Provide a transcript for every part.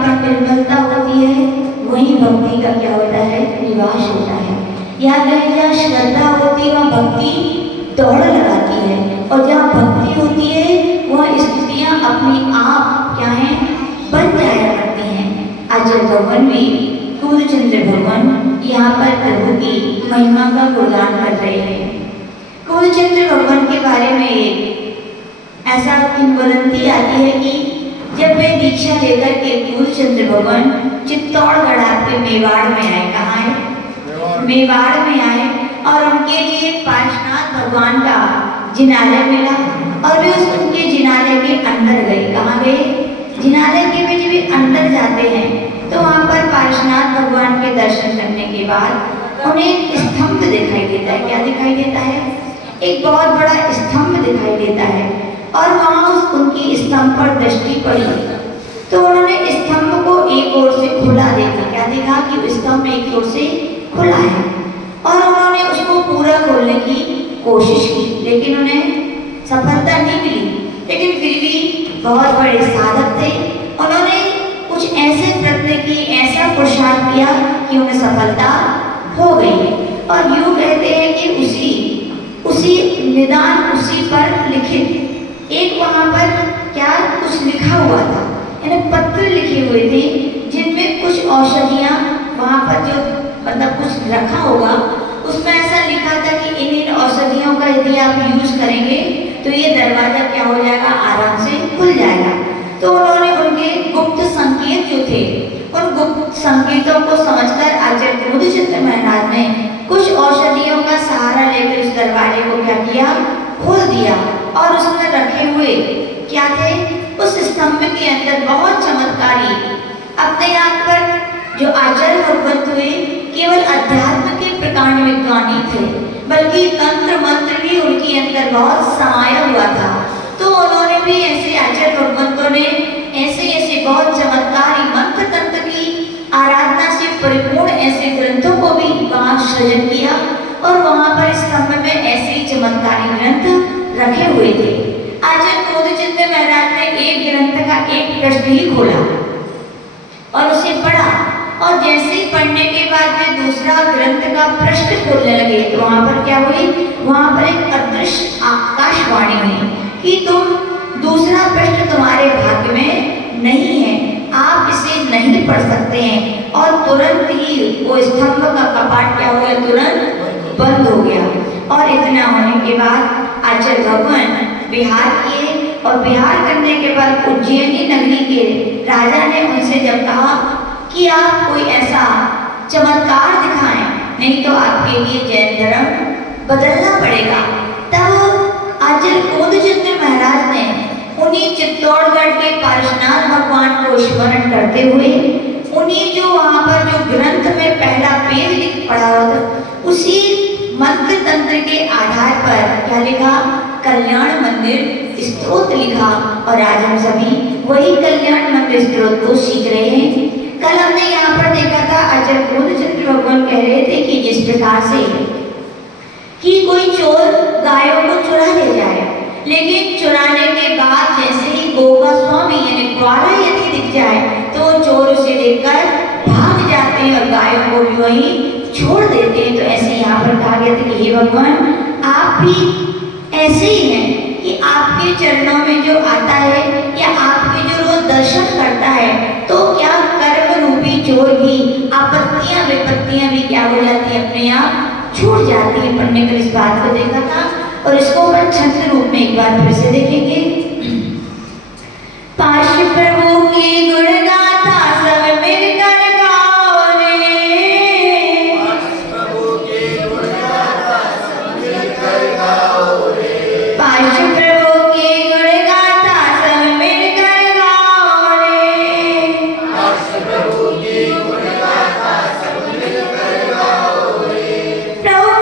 पर निर्मलता होती है, वहीं भक्ति का क्या होता है, निवास होता है। याद रहे, जहाँ श्रद्धा होती है वहाँ भक्ति दौड़ लगाती है, और जहाँ भक्ति होती है वहाँ स्तुतियाँ अपने आप क्या है, बन जाया करती हैं। आचार्य भगवान भी सूर्यचंद्र भगवान यहाँ पर प्रभु की महिमा का गुणगान कर रहे हैं। सूर्यचंद्र भगवान के बारे में ऐसा किंवदंती आती है कि जब वे दीक्षा लेकर के सूर्यचंद्र भगवान चित्तौड़गढ़ आपके मेवाड़ में आए, कहाँ है, मेवाड़ में आए, और उनके लिए पार्श्वनाथ भगवान का जिनालय मिला, और वे उनके जिनालय के अंदर गए। कहाँ गए, जिनालय के में जब वे अंदर जाते हैं तो वहाँ पर पार्श्वनाथ भगवान के दर्शन करने के बाद उन्हें एक स्तंभ दिखाई देता है। क्या दिखाई देता है, एक बहुत बड़ा स्तंभ दिखाई देता है, और वहाँ उनकी स्तंभ पर दृष्टि पड़ी तो उन्होंने स्तंभ को एक ओर से खुला देखा। क्या देखा कि स्तंभ एक ओर से खुला है, और उन्होंने उसको पूरा खोलने की कोशिश की, लेकिन उन्हें सफलता नहीं मिली। लेकिन फिर भी बहुत बड़े साधक थे, उन्होंने कुछ ऐसे प्रयत्न किए, ऐसा पुरुषार्थ किया कि उन्हें सफलता हो गई। और यूँ कहते हैं कि उसी निदान उसी पर लिखित एक वहाँ पर क्या कुछ लिखा हुआ था, यानी पत्र लिखे हुए थे जिनमें कुछ औषधियाँ वहाँ पर जो मतलब कुछ रखा होगा, उसमें ऐसा लिखा था कि इन औषधियों का यदि आप यूज करेंगे तो ये दरवाजा क्या हो जाएगा, आराम से खुल जाएगा। तो उन्होंने उनके गुप्त संकेत जो थे, उन गुप्त संकेतों को समझकर आचार्य क्रोधचंद्र महाराज ने कुछ औषधियों का सहारा लेकर इस दरवाजे को क्या किया, खोल दिया, और उसमें रखे हुए क्या थे, उस स्तंभ के अंदर बहुत चमत्कारी अपने आप पर जो आचार्य भगवत हुए केवल अध्यात्म के प्रकांड विद्वान ही थे, बल्कि तंत्र मंत्र भी उनके अंदर बहुत समाया हुआ था। तो उन्होंने भी ऐसे आचार्य भगवंतों ने ऐसे बहुत चमत्कारी मंत्र तंत्र की आराधना से परिपूर्ण ऐसे ग्रंथों को भी वहाँ सृजन किया, और वहाँ पर स्तंभ में ऐसे चमत्कारी ग्रंथ रखे हुए थे। आचार्य क्रोधचंद्र महाराज ने एक ग्रंथ का एक पृष्ठ ही खोला और उसे पढ़ा, और जैसे ही पढ़ने के बाद वे दूसरा ग्रंथ का पृष्ठ खोलने लगे तो वहाँ पर क्या हुई, वहाँ पर एक अदृश्य आकाशवाणी हुई कि तुम दूसरा पृष्ठ तुम्हारे भाग्य में नहीं है, आप इसे नहीं पढ़ सकते हैं। और तुरंत ही वो स्तंभ का कपाट क्या हो गया, तुरंत बंद हो गया। और इतना होने के बाद आचार्य भगवान विहार किए, और विहार करने के बाद उज्जैनी नगरी के राजा ने उनसे जब कहा कि आप कोई ऐसा चमत्कार दिखाएं, नहीं तो आपके लिए जैन धर्म बदलना पड़ेगा, तब आचार्य क्रोधचंद्र महाराज ने उन्हीं चित्तौड़गढ़ के पार्श्वनाथ भगवान को स्मरण करते हुए उन्हीं जो वहाँ पर जो ग्रंथ में पहला पेज लिख पड़ा होता, उसी मंत्र तंत्र के आधार पर क्या लिखा, कल्याण मंदिर स्तोत्र लिखा, और आज हम सभी वही कल्याण मंदिर स्तोत्र को सीख रहे हैं। कल हमने यहाँ पर देखा था आचार्य क्रोधचंद्र भगवान कह रहे थे कि जिस प्रकार से कि कोई चोर गायों को चुरा ले जाए, लेकिन चुराने के बाद जैसे ही गौ का स्वामी यानी ग्वाला यदि दिख जाए तो चोर उसे देखकर भाग जाते हैं और गायों को भी वहीं छोड़ देते हैं। तो ऐसे यहाँ पर कहा गया था कि हे भगवान, आप भी ऐसे ही हैं कि आपके चरणों में जो आता है या आपके जो रोज दर्शन करता है, तो क्या कर्म रूपी चोर भी आपत्तियां विपत्तियां भी क्या हो जाती है, अपने आप छूट जाती है। पढ़ने कर इस बात को देखा था, और इसको अपन छंद रूप में एक बार फिर से देखेंगे। पार्श्व प्रभु की गुण गाथा सब मिलकर गाओ रे, प्रभु की गुण गाथा सब मिलकर गाओ रे, पार्श्व प्रभु की गुण गाथा सब मिलकर गाओ रे, पार्श्व प्रभु की गुण गाथा सब मिलकर गाओ रे, प्रभु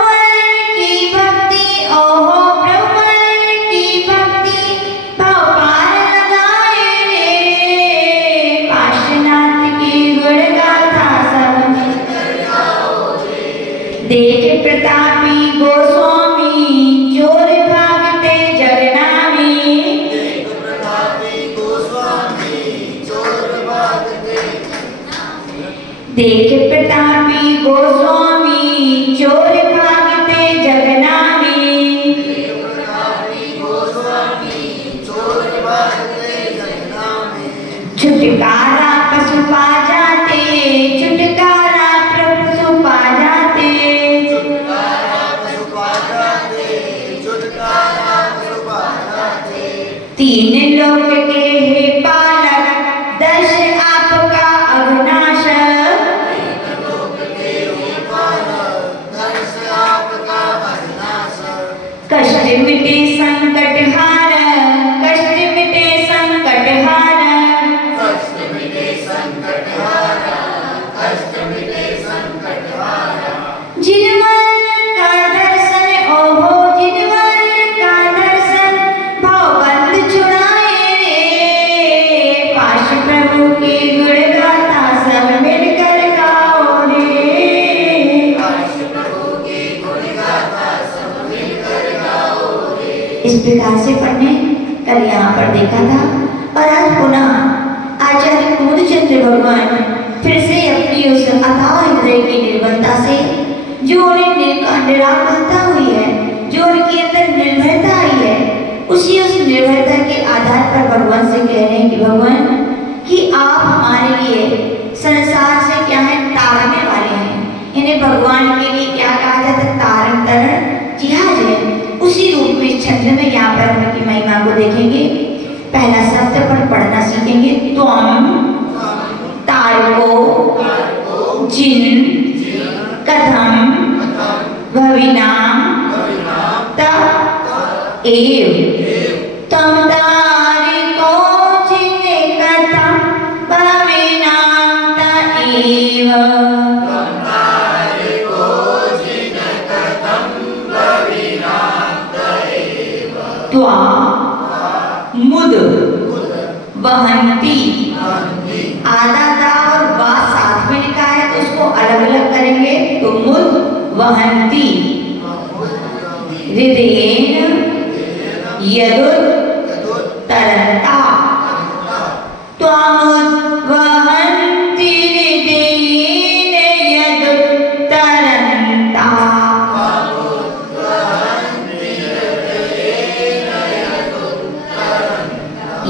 की भक्ति ओहो प्रभु की भक्ति भाव पार लगाए रे, देख प्रतापी गोस्वामी चोर भागते जगनामी। छुटकारा पशु पा जाते, छुटकारा पशु पा जाते। तीन लोक के हे पालक, दश आपका अविनाश। कष्ट मिटे संकट हार, कष्ट मिटे संकट हार। जिनवर का दर्शन ओहो, जिनवर का दर्शन भावबंध छुड़ाए रे। पाश प्रभु के गुण गाथा सब मिलकर गाओ रे। इस प्रकार से पढ़ने कल यहाँ पर देखा था और आज पुनः आचार्य पूर्णचंद्र भगवान फिर से अपनी उस अथाह हृदय की निर्मलता से, जो उन्हें निराकुलता हुई है, जो उनके अंदर निर्भरता आई है, उस निर्भरता के आधार पर भगवान से कह रहे हैं कि भगवान कि आप हमारे लिए संसार से क्या है तारने वाले हैं। इन्हें भगवान के लिए क्या कहा जाता है, तारण तरण जिहाज है। उसी रूप में इस छंद में यहाँ पर उनकी महिमा को देखेंगे। पहला शब्द पर पढ़ना सीखेंगे। त्वम तारको जिन कथम भविनाम त एव। तम तारिको जिन कथम भविनाम त एव। त्वा मुद वहंती, आधा दा और वा साथ में लिखा है तो उसको अलग अलग करेंगे। तो मुद वहंती हृदयेन यदुत तरंता। त्वामुद वहंती हृदयेन यदुत तरंता।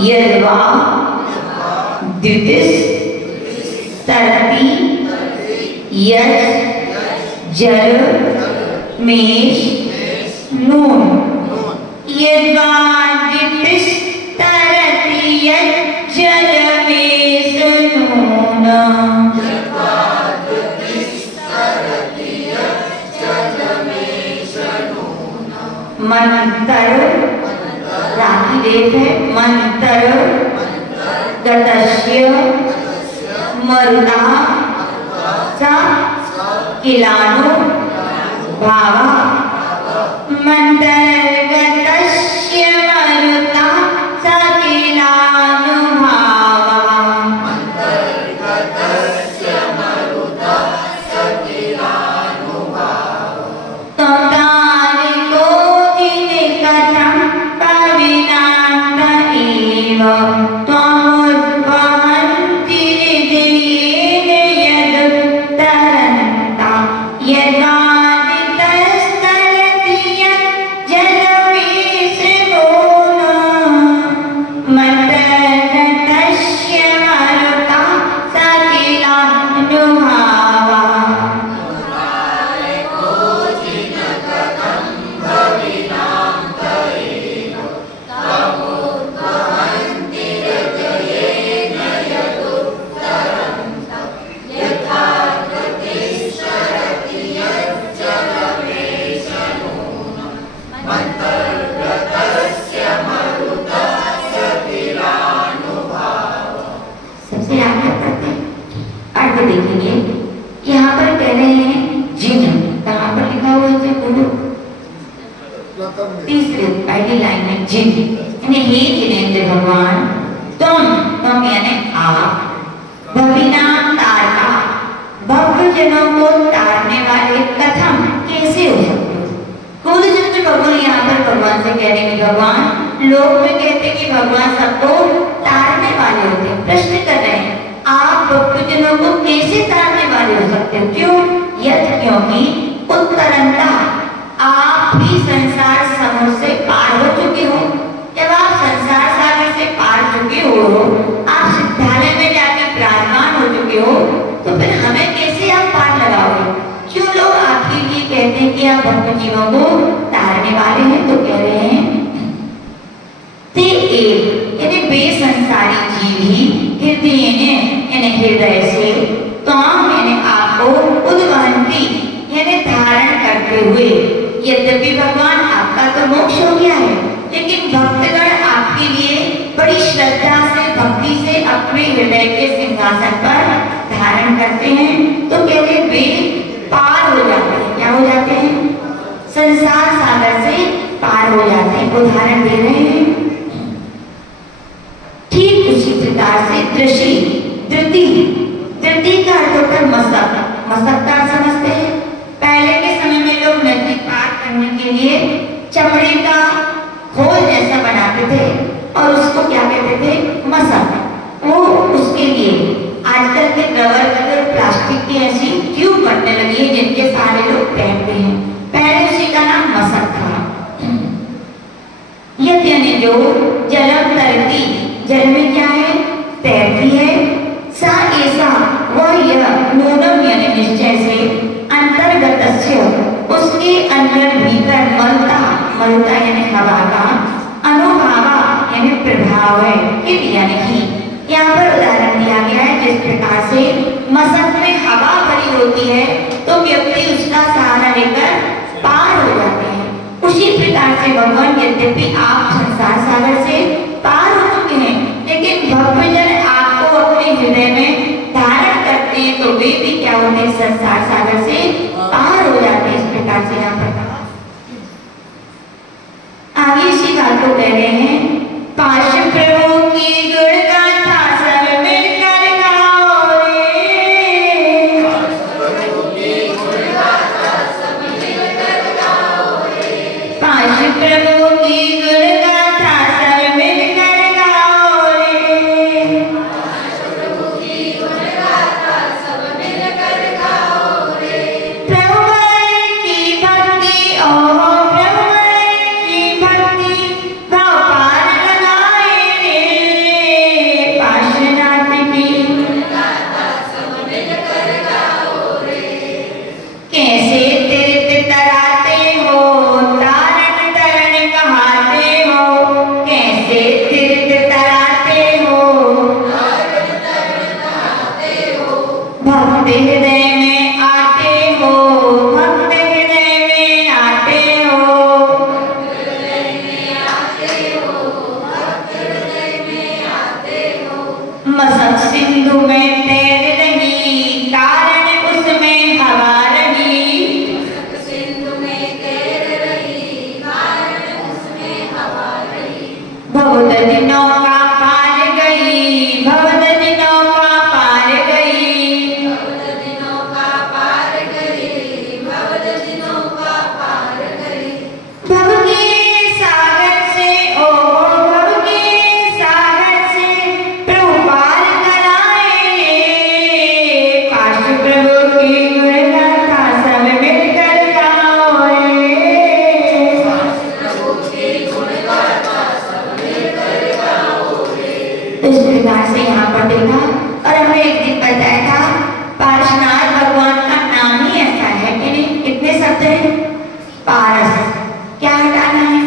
यद्वा द्वितिस तरती यज जल मेष नून। यद्वा द्वितिस तरती यज जल मेष नून। मंत्र राखी देव है। मंत्र गतस्य मरुता सा किलानो भावा। मंत्र गतस्य मरुता सा किलानो भावा। तीसरे पहली लाइन में जिन, यानी हे जिनेंद्र भगवान, तुम यानी आप, भविनाम तारका, भव्य जनों को तारने वाले कथम कैसे हो सकते हो। कुलचंद्र भगवान यहाँ पर भगवान से कह रहे हैं भगवान, लोग में कहते कि भगवान सबको तारने वाले होते हैं। प्रश्न कर रहे हैं आप भक्तजनों को कैसे तारने वाले सकते हो। क्यों? यद क्योंकि उत्तरंता आप भी संसार समुद्र से पार हो चुके हो। जब आप संसार सागर से पार चुके हो, आप सिद्धालय में जाके विराजमान हो चुके हो, तो फिर हमें कैसे आप पार लगाओगे? क्यों लोग आपके लिए कहते हैं कि आप भक्त जीवों को तारने वाले हैं? तो कह रहे हैं ते एक यानी बेसंसारी जीव ही हृदय से काम यानी आपको उद्वहंती यानी धारण करते हुए, यद्यपि भगवान आपका तो मोक्ष हो गया है, लेकिन भक्तगण आपके लिए बड़ी श्रद्धा से भक्ति से अपने हृदय के सिंहासन पर धारण करते हैं। तो कह रहे वे पार हो जाते हैं। क्या हो जाते हैं? संसार सागर से पार हो जाते हैं। उदाहरण दे रहे हैं। ठीक उसी प्रकार से दृष्टि धृति का अर्थ होता है मस्तक। मस्तक का समझते हैं? पहले के समय में लोग नदी पार करने के लिए चमड़े का खोल जैसा बनाते थे और उसको क्या कहते थे? मस्तक। वो उसके लिए आजकल के रबर की प्लास्टिक की ऐसी ट्यूब बनने लगी है जिनके सारे लोग पहनते हैं। पहले उसी का नाम मस्तक था। यह यानी जो जलम तरती, जल में क्या है? तैरती है। सा ऐसा वह यह नूनम यानी निश्चय से अंतर्गतस्य उसके अंदर भीतर मलता यानी हवा का अनुभावा यानी प्रभाव है। यानी कि यहाँ पर उदाहरण दिया गया है जिस प्रकार से मस्तक में हवा भरी होती है तो व्यक्ति उसका सहारा लेकर पार हो जाते हैं। उसी प्रकार से भगवान यद्यपि आप संसार सागर से पार हो चुके हैं, लेकिन भक्तजन आपको अपने हृदय में धारण करते हैं तो वे भी क्या होते हैं? संसार सागर से पार हो जाते हैं। इस प्रकार से यहाँ पर आगे इसी बात को कह रहे हैं। पाश प्रभु की गुण गाथा सब मिलकर गाओ रे। पाश प्रभु की गुण गाथा सब मिलकर गाओ रे। प्रभु की भक्ति ओ हृदय में आते हो, भक्त हृदय में आते हो, मस्तक सिंधु में तैर रही कारण उसमें हवा रही। भवदधि नौका पार गई, भवदधि नौका पार गई। भव के सागर से ओ भव के सागर से प्रभु पार कराए रे। पाश प्रभु की गुण गाथा सब मिलकर गाओ रे। तो इस प्रकार से यहाँ पर देखा और हमने एक दिन बताया था पार्श्वनाथ भगवान का नाम ही ऐसा है कि नहीं? कितने शब्द हैं? पारस। क्या हटाना है?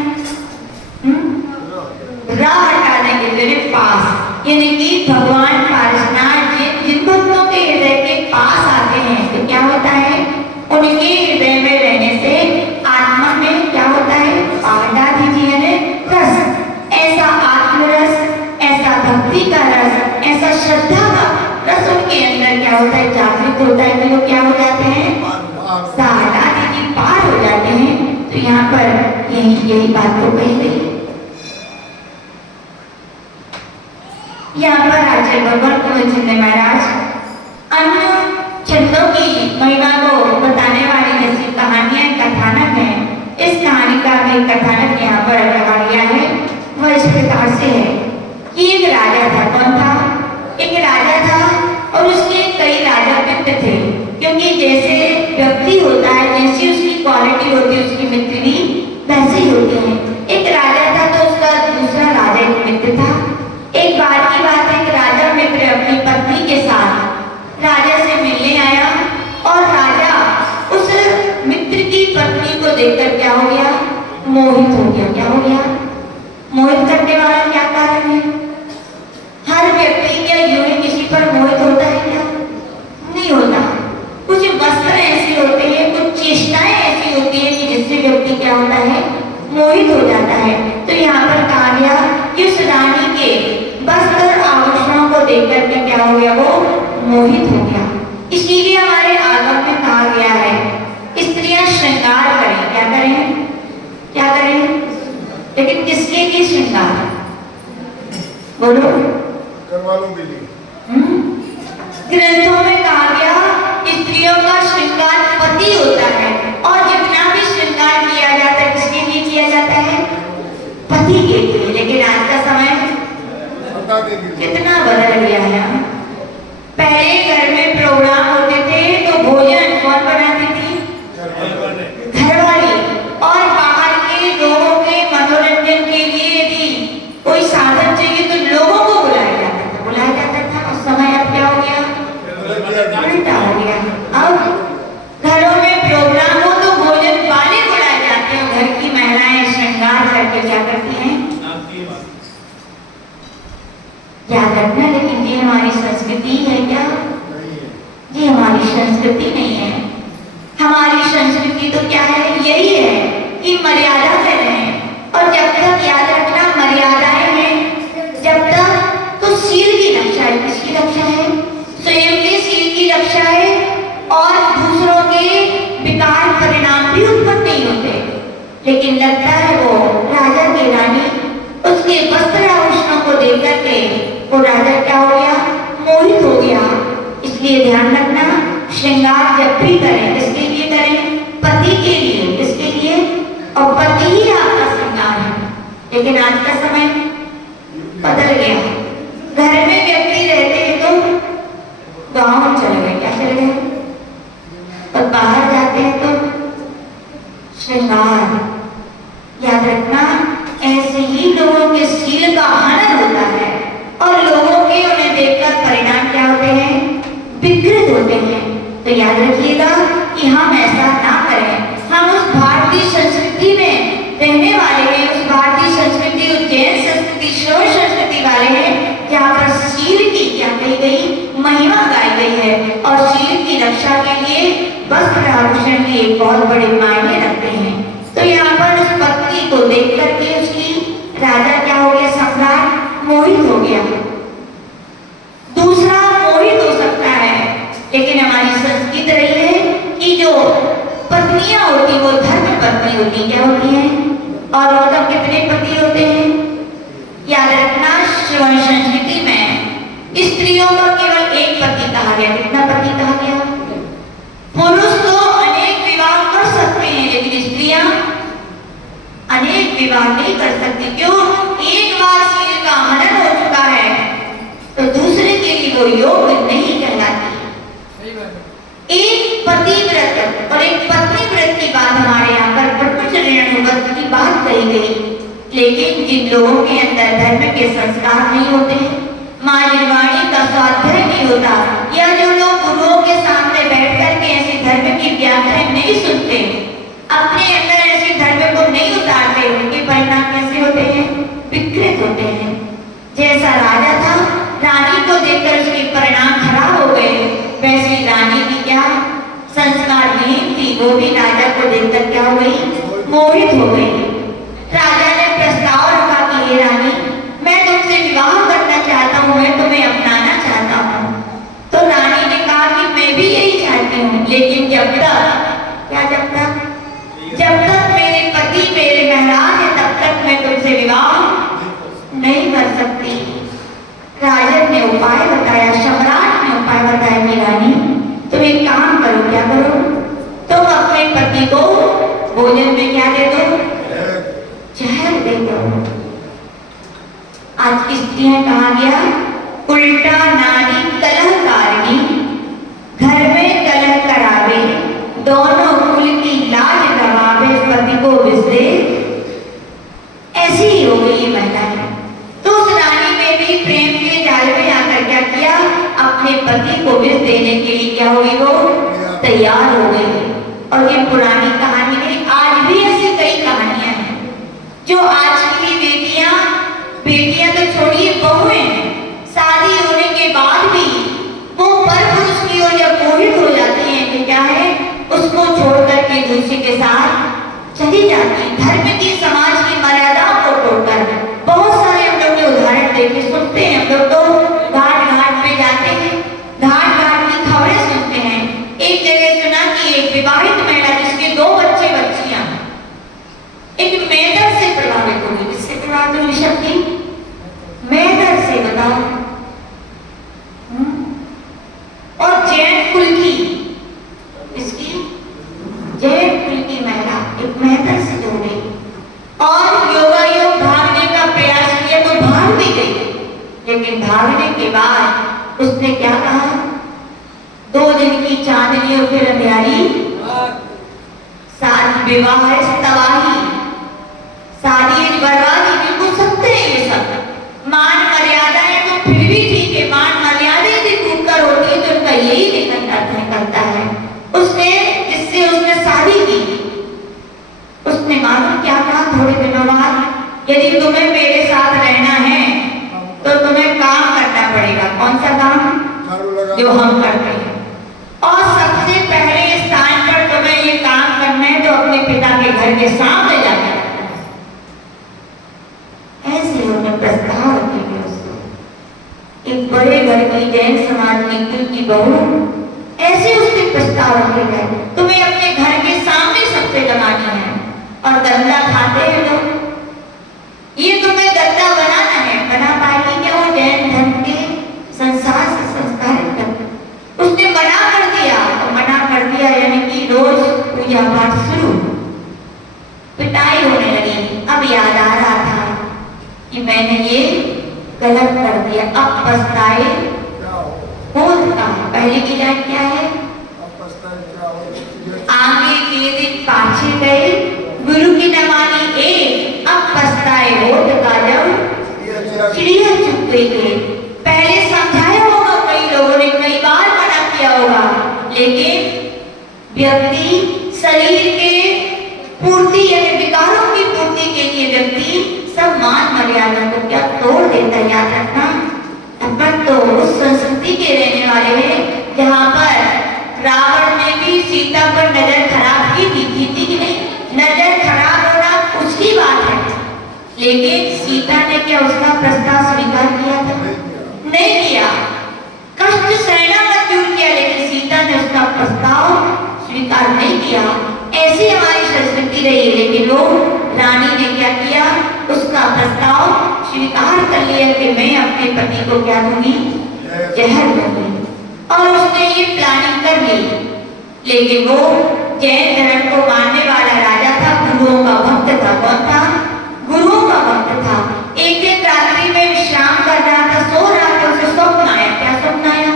रा हटाने के लिए पास, यानी कि भगवान पार्श्वनाथ जिन भक्तों के हृदय के पास आते हैं तो क्या होता है? उनके हृदय में रहने से आत्मा में क्या होता है? हटा दीजिए ने रस, ऐसा आत्मरस, ऐसा भक्ति का रस, ऐसा श्रद्धा का रस उनके अंदर क्या होता है? जागृत होता है कि वो क्या हो जाते हैं? सहारा दीजिए पार हो जाते हैं। तो यहाँ पर यही बात तो कही गई। यहाँ पर आचार्य भगवान कुलचंद्र महाराज अन्य छंदों की महिमा को बताने वाली जैसी कहानियां कथानक है। इस कहानी का भी कथानक यहाँ पर लगा गया है। वह इस प्रकार से है कि एक राजा था। कौन था? एक राजा था और उसके कई राजा मित्र थे, क्योंकि मोहित हो गया। इसीलिए हमारे आगम में कहा गया है स्त्रियां श्रृंगार करें। क्या करें? क्या करें? लेकिन किसके लिए श्रृंगार? बोलो। करवालों के लिए। ग्रंथों में कहा गया स्त्रियों का श्रृंगार पति होता है, और जितना भी श्रृंगार किया जाता है किसके लिए किया जाता है? पति के लिए। लेकिन आज का समय कितना बदल गया है। पहले घर में प्रोग्राम होते थे तो भोजन कौन बनाती थी? घरवाली। और बाहर के लोगों के मनोरंजन के लिए भी कोई साधन चाहिए तो लोगों को बुलाया जाता था। बुलाया जाता था। उस समय अब क्या हो गया? उल्टा हो गया। अब घरों में प्रोग्राम हो तो भोजन वाले बुलाए जाते हैं। घर की महिलाएं श्रृंगार करके क्या करती हैं? याद रखना। लेकिन ये हमारी संस्कृति है क्या? ये हमारी संस्कृति नहीं है। हमारी संस्कृति तो क्या है? यही है कि मर्यादा से रहें। और जब तक याद रखना मर्यादाएं हैं, जब तक तो शील की रक्षा है। किसकी रक्षा है? स्वयं के शील की रक्षा है, और दूसरों के विकार परिणाम भी उत्पन्न नहीं होते। लेकिन लगता है वो राजा की रानी उसके वस्त्र आभूषणों को देख करके वो राजा क्या हो गया? मोहित हो गया। इसलिए ध्यान रखना, श्रृंगार जब भी करें किसके लिए करें? पति के लिए। किसके लिए? और पति ही आपका श्रृंगार है। लेकिन आज का समय बदल गया। घर में व्यक्ति रहते हैं तो गांव चले गए। क्या चले गए? और बाहर जाते हैं तो श्रृंगार। याद रखना, ऐसे ही लोगों के शील का हनन होता है, और लोगों के उन्हें देखकर परिणाम क्या होते हैं? विकृत होते हैं। तो याद रखिएगा कि हम ऐसा ना करें। हम उस भारतीय संस्कृति में रहने वाले हैं, उस भारतीय संस्कृति, उस जैन संस्कृति, श्रवण संस्कृति वाले हैं, जहाँ पर शील की क्या कही गई? महिमा गाई गई है। और शील की रक्षा के लिए वस्त्र आभूषण की एक बहुत बड़े मायने रखते हैं। तो यहाँ पर उस पत्नी को देख करके उसकी राजा क्या हो गया? सम्राट मोहित हो गया। दूसरा मोहित हो सकता है, लेकिन हमारी संस्कृति रही है कि जो पत्नियां होती वो धर्म पत्नी होती। क्या होती हैं? और मतलब कितने पति होते हैं? याद रखना, श्रवण संस्कृति में स्त्रियों का केवल एक पति कहा गया। कितना पति कहा गया? पुरुष तो अनेक विवाह कर सकते हैं, लेकिन स्त्रियां अनेक विवाह नहीं कर सकती। क्यों? एक बार शील का हनन हो चुका है तो दूसरे के लिए वो योग्य नहीं कहलाती। एक पतिव्रत और एक पत्नी व्रत की बात हमारे यहाँ पर ब्रह्मचर्य व्रत की बात कही गई। लेकिन जिन लोगों के अंदर धर्म के संस्कार नहीं होते, माँ निर्वाणी का स्वाध्याय नहीं होता, या जो लोग गुरुओं के सामने बैठ करके ऐसे धर्म की व्याख्या नहीं सुनते, अपने अंदर ऐसे धर्म को नहीं उतारते, उनके परिणाम कैसे होते हैं? विकृत होते हैं। जैसा राजा था, रानी को देखकर उसके परिणाम खराब हो गए, वैसी रानी की क्या संस्कारहीन थी, वो भी राजा को देखकर क्या हो गई? मोहित हो गई। राजा ने प्रस्ताव रखा कि हे रानी, मैं तुमसे विवाह करना चाहता हूँ, मैं तुम्हें अपनाना चाहता हूँ। तो रानी ने कहा कि मैं भी यही चाहती हूँ, लेकिन जब तक क्या? जब तक मेरे पति मेरे महराज है तब तक मैं तुमसे विवाह नहीं कर सकती। राजन ने उपाय बताया, सम्राट ने उपाय बताया कि रानी तुम एक काम करो। क्या करो? तुम अपने पति को भोजन में क्या दे दो? जहर दे दो। आज की स्त्रियां कहा गया उल्टा नारी कलहकारिणी, घर में कलह करावे, दोनों कुल की लाज गवावे, पति को विष दे। ऐसी ही हो गई महिलाएं। तो उस रानी में भी प्रेम के जाल में आकर क्या किया? अपने पति को विष देने के लिए क्या हो गई? वो तैयार हो गई। और ये पुरानी कहानी नहीं, आज भी ऐसी कई कहानियां हैं जो आज की बेटियां तो छोड़िए, बहुएं शादी होने के बाद भी वो पर पुरुष की ओर जब मोहित हो जाती हैं कि क्या है, उसको छोड़कर के दूसरे के साथ चली जाती है। धर्म की, समाज की मर्यादाओं को तोड़कर। बहुत सारे हम लोग के उदाहरण देखे सुनते हैं। हम लोग तो घाट घाट पे जाते हैं, घाट कुल की, इसकी जैन कुल की महिला एक मेहतर से जुड़ गई और योगायोग भागने का प्रयास किया तो भाग भी गई। लेकिन भागने के बाद उसने क्या कहा, 2 दिन की चांदनी और फिर अंधियारी, शादी विवाह है तबाही, शादी बर्बादी, बिल्कुल सत्य है ये सब। मान मर्यादा है तो फिर भी ठीक है, मान मर्यादा यदि टूटकर होती है तो उनका यही निकलता है। उसने जिससे उसने शादी की, उसने मालूम क्या कहा थोड़े दिनों बाद, यदि तुम्हें मेरे साथ रहना है तो तुम्हें काम करना पड़ेगा। कौन सा काम? जो हम करते हैं। और सबसे पहले स्थान पर तुम्हें ये काम करना है तो अपने पिता के घर के सामने जाना है। ऐसे उन्होंने प्रस्ताव रखेंगे उसको। एक बड़े घर की जैन समाज में कुल की बहू ऐसे उसके प्रस्ताव रखे गए, तुम्हें अपने घर के सामने सबसे लगानी है। और गंदा खाते हैं लोग, ये तुम्हें गंदा बनाना है, बना पाएगी क्या वो जैन धर्म के संसार से संस्कारित कर? उसने मना कर दिया, और मना कर दिया यानी कि रोज पूजा पाठ शुरू, पिटाई होने लगी। अब याद आ रहा था कि मैंने ये गलत कर दिया, अब पछताए होता है। पहले की लाइन क्या है? आगे के दिन पाछे गए, गुरु की न मानी एक, अब पछताए होत का जब चिड़िया चुप गई। पहले समझाया होगा कई लोगों ने, कई बार मना किया होगा, लेकिन व्यक्ति शरीर के पूर्ति यानी विकारों की पूर्ति के लिए व्यक्ति सब मान मर्यादा को क्या तोड़ देता है। याद रखना, अपन तो उस संस्कृति के रहने वाले हैं जहाँ पर रावण ने भी सीता पर नजर खराब की थी कि नहीं? नजर खराब होना उसकी बात है, लेकिन सीता ने क्या उसका प्रस्ताव स्वीकार किया था? नहीं किया। कष्ट सहना मंजूर किया, लेकिन सीता ने उसका प्रस्ताव स्वीकार नहीं किया। ऐसी हमारी संस्कृति रही है, लेकिन लोग रानी ने क्या किया, उसका प्रस्ताव स्वीकार कर लिया कि मैं अपने पति को क्या दूंगी, जहर दूंगी। और उसने ये प्लानिंग कर ली, लेकिन वो जैन धर्म को मानने वाला राजा था, गुरुओं का भक्त था। कौन था? गुरुओं का भक्त था। एक दिन रात्रि में विश्राम कर रहा था, सो रहा था, उसे स्वप्न आया। क्या स्वप्न आया?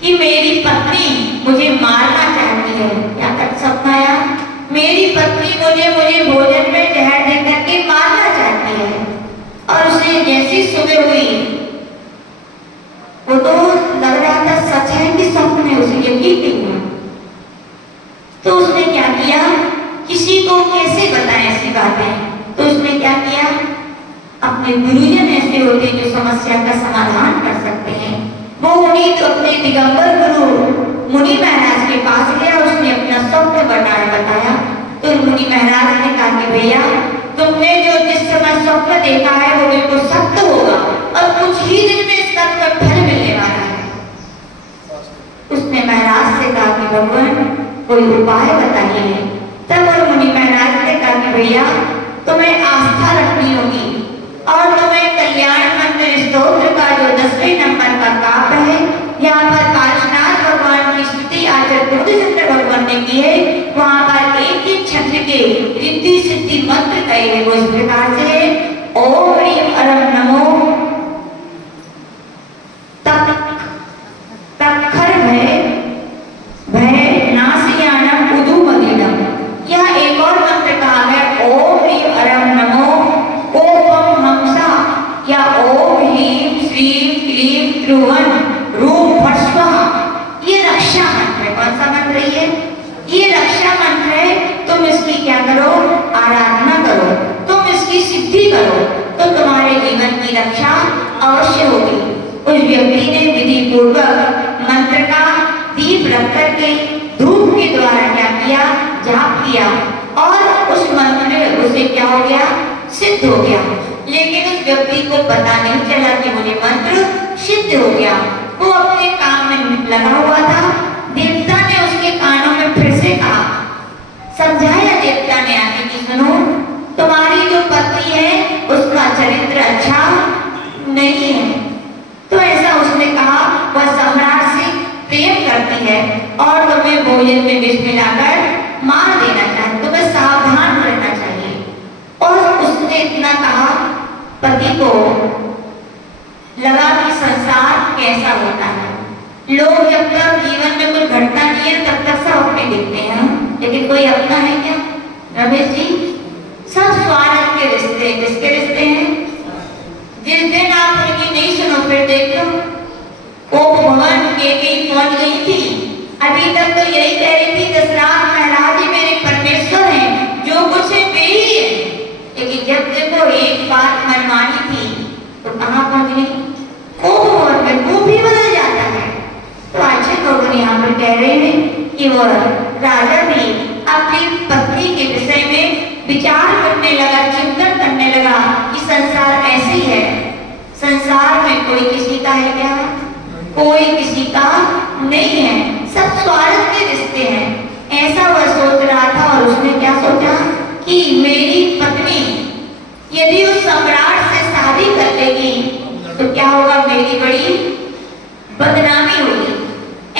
कि मेरी पत्नी मुझे मारना चाहती है। क्या कर स्वप्न आया? मेरी पत्नी मुझे भोजन में जहर दे करके मारना चाहती है। और उसे जैसी सुबह हुई, वो तो लग रहा था सच है कि स्वप्न में, उसे यकीन नहीं हुआ। तो उसने क्या किया, किसी को कैसे बताएं ऐसी बातें? तो उसने क्या किया, अपने गुरुजन ऐसे होते जो समस्या का समाधान कर सकते हैं, वो उन्हीं तो अपने दिगंबर गुरु मुनि महाराज के पास गया। उसने अपना स्वप्न बताया तो मुनि महाराज ने कहा कि भैया, तुमने जो जिस समय स्वप्न देखा है वो बिल्कुल सत्य होगा और कुछ ही दिन में इसका फल मिलने वाला है। उसने महाराज से कहा कि भगवान कोई उपाय बताइए। तब मुनि महाराज ने कहा कि भैया, तुम्हें आस्था रखनी होगी और तुम्हें कल्याण मंत्र स्तोत्र का जो 10वें नंबर का काव्य है, यहाँ पर पार्श्वनाथ भगवान की स्तुति आचार्य चंद्र भगवान ने की है। वहाँ पर एक छत्र के रिद्धि सिद्धि मंत्र कहे हैं, वो इस प्रकार से है, ओम ह्रीं अरम नमो तत्खर भय नासियानम उदुमदिनम। यह एक और मंत्र कहा गया, ओम ह्रीं अरम नमो ओपम हमसा या ओम ह्रीं श्रीं क्लीं त्रुवन रूम फट स्वाहा। ये रक्षा मंत्र है। कौन सा मंत्र है ये रक्षा मंत्र है। तुम इसकी क्या करो, आराधना करो, तुम इसकी सिद्धि करो तो तुम्हारे जीवन की रक्षा अवश्य होगी। उस व्यक्ति ने विधि पूर्वक मंत्र का दीप रख करके धूप के द्वारा क्या किया, जाप किया और उस मंत्र में उसे क्या हो गया, सिद्ध हो गया। लेकिन उस व्यक्ति को पता नहीं चला कि मुझे मंत्र सिद्ध हो गया। वो अपने काम में लगा हुआ था। देवता ने उसके कानों में फिर से कहा, समझाया देवता ने आके कि सुनो, तुम्हारी जो पत्नी है उसका चरित्र अच्छा नहीं है। तो ऐसा उसने कहा, वह सम्राट से प्रेम करती और तुम्हें भोजन में विष मिलाकर मार देना चाहिए, तुम्हें सावधान रहना चाहिए। और उसने इतना कहा, पति को लगा कि संसार कैसा होता है, लोग जब तक जीवन में कुछ घटना नहीं है तब तक सब अपने दिखते हैं, लेकिन कोई अपना है क्या रमेश जी? सब स्वार्थ के रिश्ते हैं। किसके रिश्ते हैं? जिस दिन आप उनकी नहीं सुनो फिर देख लो। वो भगवान के पहुंच गई थी, अभी तक तो यही कह रही थी दशरथ महाराज जी मेरे परमेश्वर हैं, जो कुछ है वे ही है, लेकिन जब देखो एक बात मनमानी थी तो कहाँ पहुंच गई? वो भी बदल जाता है। तो अच्छे लोग यहाँ पर कह रहे हैं कि वो राजा भी अपनी पत्नी के विषय में विचार करने लगा, चिंतन करने लगा कि संसार ऐसे ही है, संसार में कोई किसी का है क्या? कोई किसी का नहीं है, सब स्वार्थ के रिश्ते हैं। ऐसा वह सोच रहा था और उसने क्या सोचा कि मेरी पत्नी यदि उस सम्राट से शादी कर लेगी तो क्या होगा, मेरी बड़ी बदनामी होगी।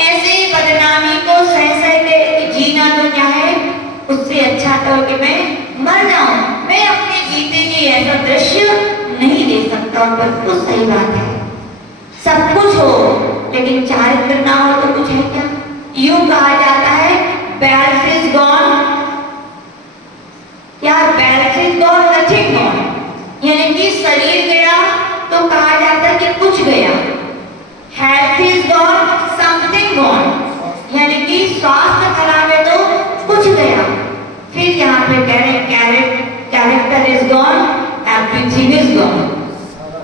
ऐसे बदनामी को सह के जीना तो क्या है, उससे अच्छा तो कि मैं मर जाऊं। मैं अपने जीते की ऐसा दृश्य नहीं दे सकता। बिल्कुल सही बात है, सब कुछ हो लेकिन चारित्र ना हो तो कुछ है क्या? यूं कहा जाता है wealth is gone, क्या wealth is gone, nothing gone, यानी कि शरीर गया तो कहा जाता है कि कुछ गया। Health is gone, something gone, यानी कि स्वास्थ्य खराब है तो कुछ गया। फिर यहाँ पे कह रहे character is gone, everything is gone,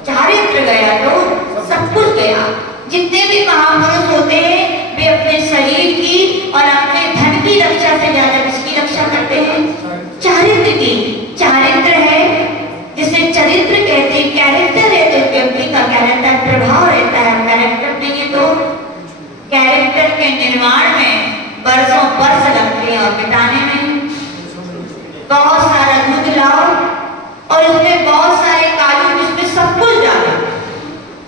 चारित्र गया तो सब कुछ गया। जितने भी महापुरुष होते हैं वे अपने शरीर की और अपने धन की रक्षा से ज्यादा किसकी रक्षा करते हैं? चारित्र की। चारित्र है जिसे चरित्र कहते हैं, कैरेक्टर है तो व्यक्ति का कैरेक्टर प्रभाव रहता है। कैरेक्टर नहीं है तो कैरेक्टर के निर्माण में बरसों बरस लगते हैं और मिटाने में बहुत सारा दूध लाओ और उसमें बहुत सारे काजू, जिसमें सब कुछ डालो।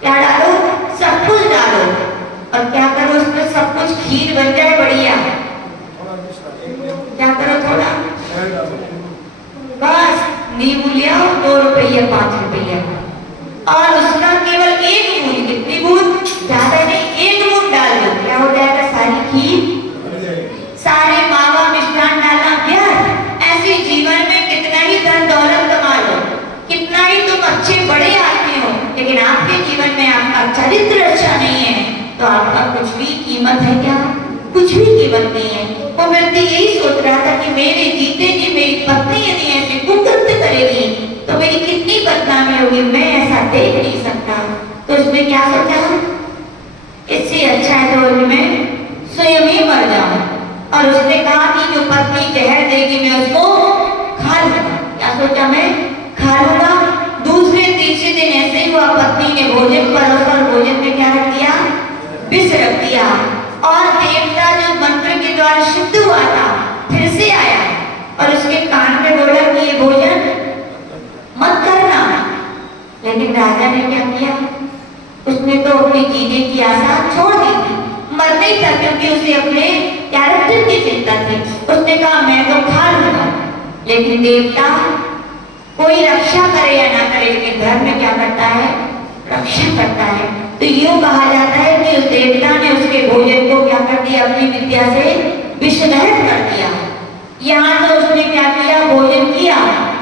क्या डालो? सब कुछ डालो और क्या करो, उसमें सब कुछ खीर बन जाए बढ़िया। क्या करो? थोड़ा बस नींबू ले आओ, 2 रुपये 5 रुपये, और उसका केवल एक बूंद, कितनी बूंद? ज्यादा नहीं, एक बूंद डाल दो, क्या हो जाएगा? सारी खीर, सारे मावा मिष्ठान डालना व्यर्थ। ऐसे जीवन में कितना ही धन दौलत कमा लो, कितना ही तुम अच्छे बड़े आदमी हो, लेकिन आपके जीवन में आपका चरित्र अच्छा नहीं है तो आपका कुछ भी कीमत है क्या? कुछ भी कीमत नहीं है। वो व्यक्ति यही सोच रहा था कि मेरे जीते जी मेरी पत्नी यदि ऐसे कुकृत्य करेगी तो मेरी कितनी बदनामी होगी, मैं ऐसा देख नहीं सकता। तो उसने क्या सोचा, इससे अच्छा है तो मैं स्वयं ही मर जाऊं। और उसने कहा कि जो पत्नी जहर देगी मैं उसको खा लूंगा। क्या सोचा? मैं खा लूंगा। दूसरे तीसरे दिन ऐसे ही हुआ, पत्नी ने भोजन परोसा और भोजन में क्या रख दिया? विष रख दिया। और देवता जो मंत्र के द्वारा शुद्ध हुआ था फिर से आया और उसके कान में बोला कि ये भोजन मत करना। लेकिन राजा ने क्या किया? उसने तो अपनी जीने की आशा छोड़ दी थी, मरना ही था क्योंकि उसे अपने कैरेक्टर की चिंता थी। उसने कहा मैं तो खा लूंगा। लेकिन देवता कोई रक्षा करे या ना करे, लेकिन घर में क्या करता है? रक्षा करता है। तो यूं कहा जाता है कि उस देवता ने उसके भोजन को क्या कर दिया? अपनी विद्या से विषरहित कर दिया। यहाँ तो उसने क्या किया? भोजन किया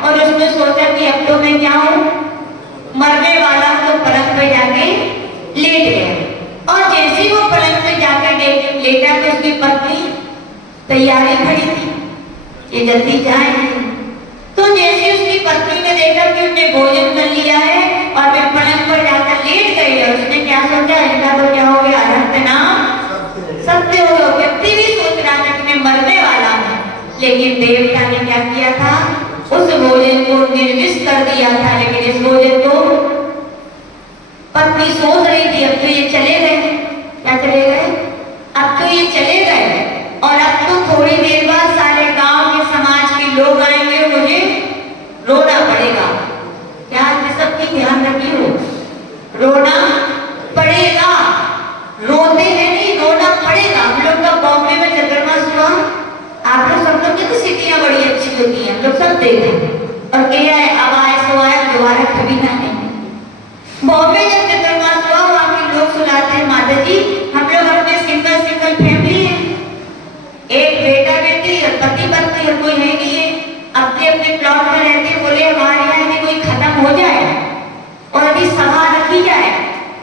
और उसने सोचा कि अब तो मैं क्या हूँ, मरने वाला, तो पलंग पे जाके लेट गया। और जैसे ही वो पलंग पे जाकर लेटा तो उसकी पत्नी तैयारी खड़ी थी, ये जल्दी जाए। तो जैसे उसकी पत्नी ने देखा कि उसने भोजन कर लिया है और वे पलंग पर जाकर लेट गई है, उसने क्या सोचा? इनका तो क्या हो गया? सत्य हो गया। व्यक्ति भी सोच रहा था कि मैं मरने वाला हूँ, लेकिन देवता ने क्या किया था? उस भोजन को निर्विष कर दिया था। लेकिन इस भोजन को पत्नी सोच रही थी अब तो ये चले गए। क्या चले गए? अब तो ये चले गए और अब तो थोड़ी देर बाद सारे गांव के समाज के लोग आएंगे, मुझे रोना पड़ेगा। क्या सबकी ध्यान रखिए, रोना पड़ेगा। रोते हैं नहीं, रोना पड़ेगा। हम लोग का बॉम्बे में तब देखा और क्या है, अब आया सो आया, दोबारा कभी ना नहीं। बॉम्बे जब चतुर्मास हुआ, वहाँ के लोग सुनाते हैं, माता जी हम लोग अपने सिंगल फैमिली है, एक बेटा बेटी और पति पत्नी और कोई है नहीं है, अपने अपने प्लॉट में रहते हैं। बोले हमारे यहाँ यदि कोई खत्म हो जाए और यदि सभा रखी जाए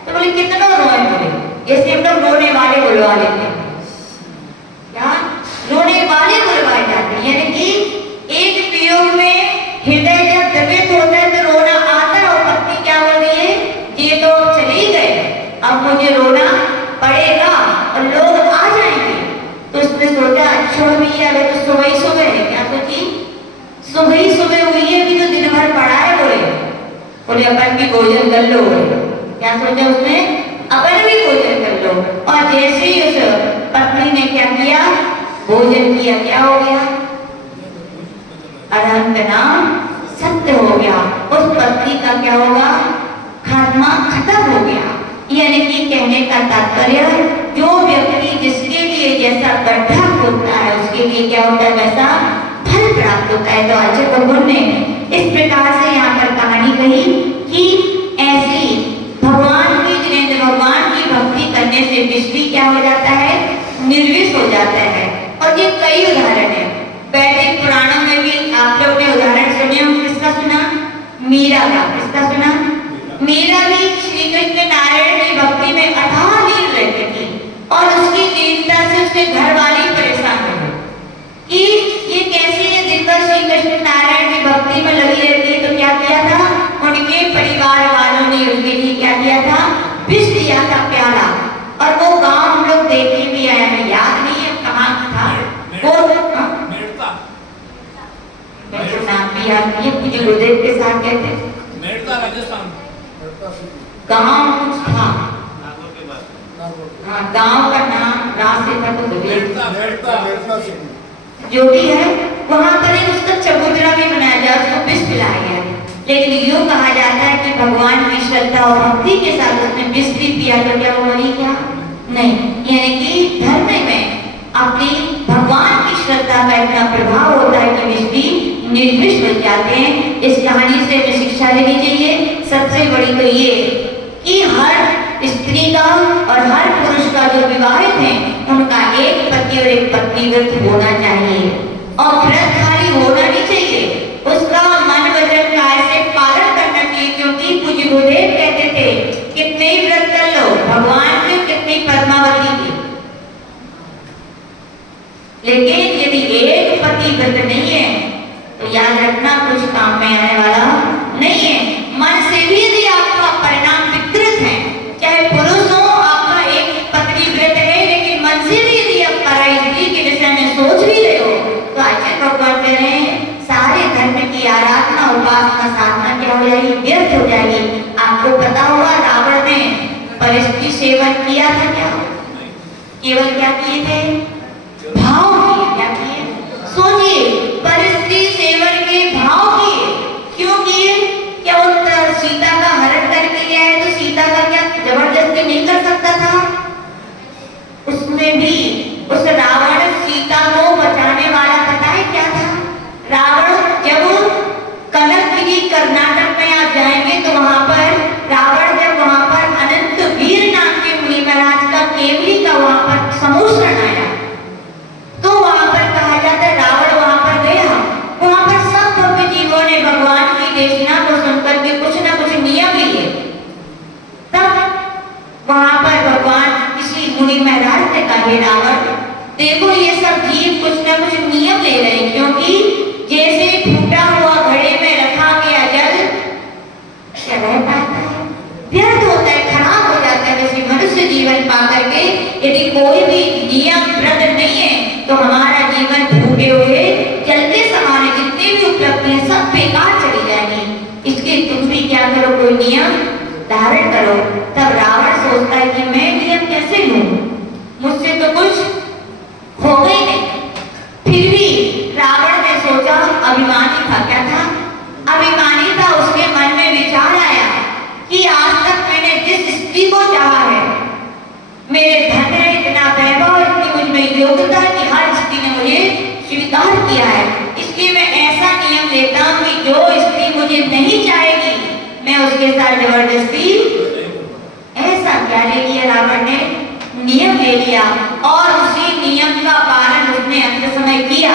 तो बोले कितना रोए, बोले जैसे हम लोग रोने वाले बुलवा लेते हैं, क्या रोने वाले बुलवाए जाते हैं, यानी कि एक वियोग में हृदय जब द्रवित होता है तो रोना आता है। और पत्नी क्या बोल रही है, ये तो चले गए, अब मुझे रोना पड़ेगा और लोग आ जाएंगे। तो उसने सोचा अच्छा भैया अगर तो सुबह ही सुबह है, क्या सोची सुबह ही सुबह हुई है, अभी तो दिन भर पड़ा है। बोले अपन भी भोजन कर लो, क्या सोचा उसने, अपन भी भोजन कर लो। और जैसे ही उस पत्नी ने क्या किया, भोजन किया, क्या हो गया, अनंत नाम सत्य हो गया। उस पत्नी का क्या होगा, खात्मा खत्म हो गया। यानी कि कहने का तात्पर्य, जो व्यक्ति जिसके लिए जैसा गड्ढा खोदता है उसके लिए क्या होता है, वैसा फल प्राप्त होता है। तो आचार्य प्रभु ने इस प्रकार से यहाँ पर कहानी कही कि ऐसी भगवान की जिनेंद्र भगवान की भक्ति करने से विष्णु क्या हो जाता है, निर्विष हो जाता है। और ये कई उदाहरण है वैदिक पुराणों में भी, आप लोग ने उदाहरण सुने हो, किसका सुना, मीरा का, किसका सुना, मीरा भी श्री कृष्ण नारायण की भक्ति में अथाह लीन रहती थी और उसकी दीनता से उसके घर वाले परेशान हो गए कि ये कैसे ये दिन भर श्री कृष्ण नारायण की भक्ति में लगी रहती है। तो क्या किया था, उनके परिवार वालों ने उनके लिए क्या किया था, विष दिया था प्याला। और वो गांव हम लोग देखे भी आए, हमें याद नहीं है कहाँ था वो, नाम भी याद नहीं है, मुझे गुरुदेव के साथ कहते हैं राजस्थान गांव कुछ था, हाँ गांव का नाम रास्ते था तो जो भी है, वहां पर एक उसका चबूतरा भी बनाया गया, उसको विष पिलाया गया। लेकिन यूँ कहा जाता है कि भगवान की श्रद्धा और भक्ति के साथ उसने विष भी पिया तो क्या वो मरी क्या, नहीं। यानी कि धर्म में अपनी भगवान की श्रद्धा का इतना प्रभाव होता है कि विष भी निर्विष हो जाते हैं। इस कहानी से हमें शिक्षा लेनी चाहिए। सबसे बड़ी तो ये कि हर स्त्री का और हर पुरुष का जो विवाहित है उनका एक पति और एक पत्नी व्रत होना चाहिए। और व्रत खाली होना नहीं चाहिए, उसका मन वचन काया से पालन करना चाहिए। क्योंकि पूज्य गुरुदेव कहते थे कितने ही व्रत कर लो, भगवान के कितनी पद्मावती की, लेकिन यदि एक पति व्रत नहीं है तो याद रखना कुछ काम में आने वाला नहीं है। मन से भी यदि आपका परिणाम विकृत है, चाहे पुरुष हो आपका एक पत्नी व्रत है, लेकिन मन से भी यदि आप पराई स्त्री के विषय में सोच भी रहे हो तो आचार्य भगवान कह रहे हैं सारे धर्म की आराधना उपासना साधना क्या हो जाएगी, व्यर्थ हो जाएगी। आपको पता होगा रावण ने परिस्थिति सेवन किया था क्या, केवल क्या किए थे, भाव किए, क्या किए, सोचिए परिस्थिति सेवन के भाव किए, क्यों किए, क्या वो सीता का हरण करके गया है तो सीता का क्या जबरदस्ती नहीं कर सकता था, उसमें भी उस रावण सीता को बचाने वाला पता है क्या था, रावण जब कनकगिरी कर्नाटक में आप जाएंगे तो वहां पर रावण जब वहां पर अनंत वीर नाम के मुनि महाराज का केवली का वहां पर समूषण आया तो वहां पर कहा जाता है रावण वहां पर गया, वहां पर सब भक्त जीवों ने भगवान की देशना को सुनकर के कुछ ना कुछ नियम लिए। तब वहां पर भगवान किसी मुनि महाराज ने कहा रावण देखो ये सब जीव कुछ ना कुछ नियम ले रहे हैं, क्योंकि जैसे फूटा हुआ घड़े में रखा गया जल क्या रह पाता है, व्यर्थ होता है, खराब हो जाता है। वैसे मनुष्य जीवन पा करके यदि कोई भी नियम व्रत नहीं है तो हमारा जीवन भूखे हुए जलते समान जितने भी उपलब्धियां सब बेकार चली जाएंगी। इसके तुम भी क्या करो, कोई नियम धारण करो। तब रावण सोचता है कि मैं नियम कैसे लूं, मुझसे तो कुछ हो गई नहीं। फिर भी रावण ने सोचा, अभिमानी था, क्या था, अभिमानी था। उसके मन में विचार आया कि आज तक मैंने जिस स्त्री को चाहा है, मेरे धन है, इतना वैभव, इतनी मुझ में योग्यता कि हर स्त्री ने मुझे स्वीकार किया है, इसलिए मैं ऐसा नियम लेकर मुझे नहीं चाहेगी मैं उसके साथ जबरदस्ती, ऐसा क्या ले लिया रावण ने, नियम ले लिया और उसी नियम का पालन उसने अंत समय किया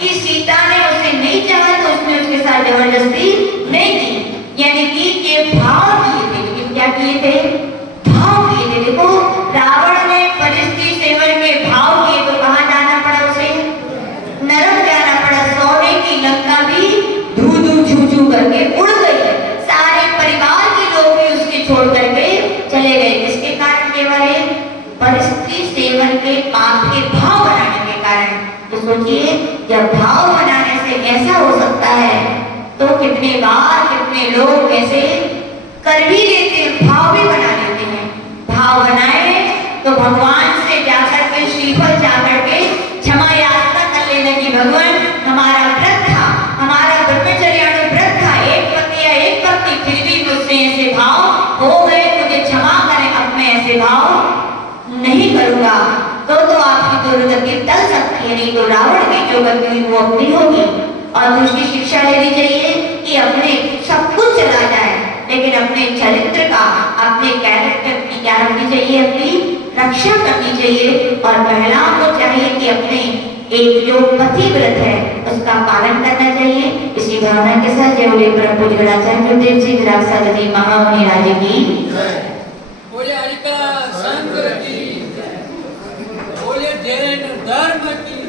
कि सीता ने उसे नहीं चाहा तो उसने उसके साथ जबरदस्ती नहीं की। यानी कि ये भाव किए थे, लेकिन क्या किए थे, भाव किए थे। देखो रावण ने परिस्थिति सेवन के भाव किए तो कहां जाना पड़ा उसे, नरक जाना पड़ा। सोने की लंका भी धू धू झू झू करके उड़ गई, सारे परिवार के लोग भी उसके छोड़ करके चले गए। इसके कारण केवल परिस्थिति सेवन के पाप के भाव बनाने के कारण। तो सोचिए जब भाव बनाने से ऐसा हो सकता है तो कितने बार कितने लोग ऐसे कर भी लेते हैं, भाव भी बना लेते हैं। भाव बनाए तो भगवान से जाकर के श्रीफल जाकर के क्षमा याचना कर लेना कि भगवान हमारा व्रत था, हमारा ब्रह्मचर्याणु व्रत था, एक पति या एक पत्नी, फिर भी मुझसे ऐसे भाव हो गए, मुझे क्षमा करें, अब मैं ऐसे भाव नहीं करूंगा। तो आपकी दुर्गति टल सकती है, नहीं तो रावण की जो गति हुई वो अपनी होगी। और दूसरी शिक्षा लेनी चाहिए कि अपने सब कुछ चला जाए लेकिन अपने चरित्र का, अपने कैरेक्टर की क्या रखनी चाहिए, अपनी रक्षा करनी चाहिए। और महिलाओं को चाहिए कि अपने एक जो पतिव्रत है उसका पालन करना चाहिए। इसी भावना के साथ जय बोले परम पूज्य गणाचार्य गुरुदेव जी विरासती महामुनि राज की, बोले हरि का संग की, बोले जैन धर्म की।